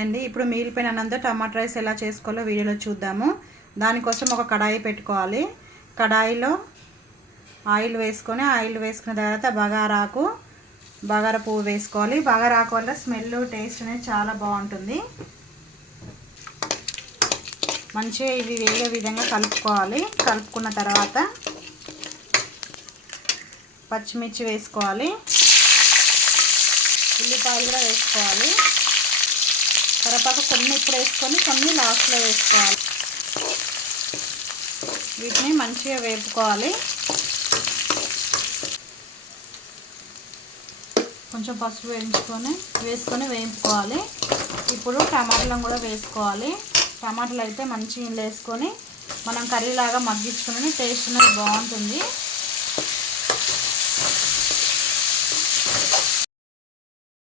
Hi అండి. ఇప్పుడు మిగిలిపోయిన అన్నంతో టమాటా రైస్ ఎలా చేసుకోవాలో వీడియోలో చూద్దాము. దానికోసం ఒక కడాయి పెట్టుకోవాలి. కడాయిలో ఆయిల్ వేసుకున్న తర్వాత బగారా పువ్వు వేసుకోవాలి. బగారాకు వల్ల స్మెల్ టేస్ట్ అనేది చాలా బాగుంటుంది. మంచిగా ఇవి వేగే విధంగా కలుపుకోవాలి. కలుపుకున్న తర్వాత పచ్చిమిర్చి వేసుకోవాలి, ఉల్లిపాయలు కూడా వేసుకోవాలి. కరివేపాకు కొన్ని ఇప్పుడు వేసుకొని కొన్ని లాస్ట్లో వేసుకోవాలి. వీటిని మంచిగా వేపుకోవాలి. కొంచెం పసుపు వేసుకొని వేపుకోవాలి. ఇప్పుడు టమాటాలను కూడా వేసుకోవాలి. టమాటాలు అయితే మంచిగా వేసుకొని మనం కర్రీలాగా మగ్గించుకుని టేస్ట్ అనేది బాగుంటుంది.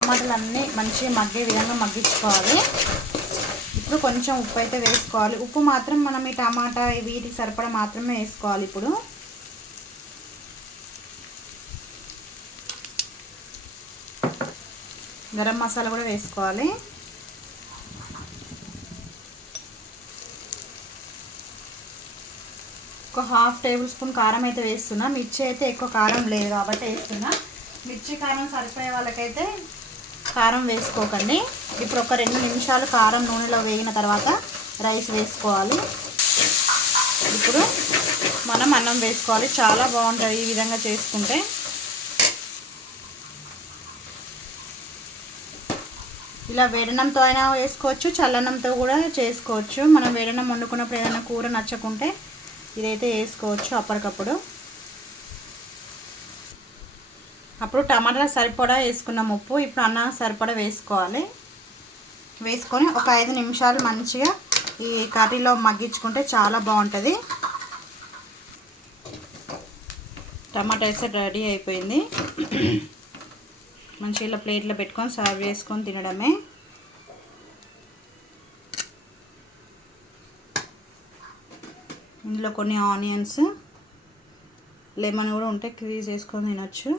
టమాటాలు అన్నీ మంచిగా మగ్గే విధంగా మగ్గించుకోవాలి. ఇప్పుడు కొంచెం ఉప్పు అయితే వేసుకోవాలి. ఉప్పు మాత్రం మనం ఈ టమాటా వీటికి సరిపడా మాత్రమే వేసుకోవాలి. ఇప్పుడు గరం మసాలా కూడా వేసుకోవాలి. ఒక హాఫ్ టేబుల్ స్పూన్ కారం అయితే వేస్తున్నా. మిర్చి అయితే ఎక్కువ కారం లేదు కాబట్టి వేస్తున్నా. మిర్చి కారం సరిపోయే వాళ్ళకైతే కారం వేసుకోకండి. ఇప్పుడు ఒక 2 నిమిషాలు కారం నూనెలో వేగిన తర్వాత రైస్ వేసుకోవాలి. ఇప్పుడు మనం అన్నం వేసుకోవాలి. చాలా బాగుంటుంది ఈ విధంగా చేసుకుంటే. ఇలా వేడన్నంతో అయినా వేసుకోవచ్చు, చల్లన్నంతో కూడా చేసుకోవచ్చు. మనం వేడన్నం వండుకున్నప్పుడు ఏదైనా కూర నచ్చకుంటే ఇదైతే వేసుకోవచ్చు అప్పటికప్పుడు. అప్పుడు టమాటా సరిపడా వేసుకున్నాం ఉప్పు. ఇప్పుడు అన్నం సరిపడా వేసుకోవాలి. వేసుకొని ఒక 5 నిమిషాలు మంచిగా ఈ కర్రీలో మగ్గించుకుంటే చాలా బాగుంటుంది. టమాటా రైస్ రెడీ అయిపోయింది. మంచిగా ఇలా ప్లేట్లో పెట్టుకొని సర్వ్ చేసుకొని తినడమే. ఇందులో కొన్ని ఆనియన్స్, లెమన్ కూడా ఉంటే క్రీజ్ చేసుకొని తినొచ్చు.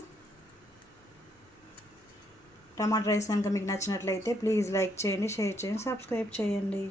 టమాటా రైస్ కనుక మీకు నచ్చినట్లయితే ప్లీజ్ లైక్ చేయండి, షేర్ చేయండి, సబ్స్క్రైబ్ చేయండి.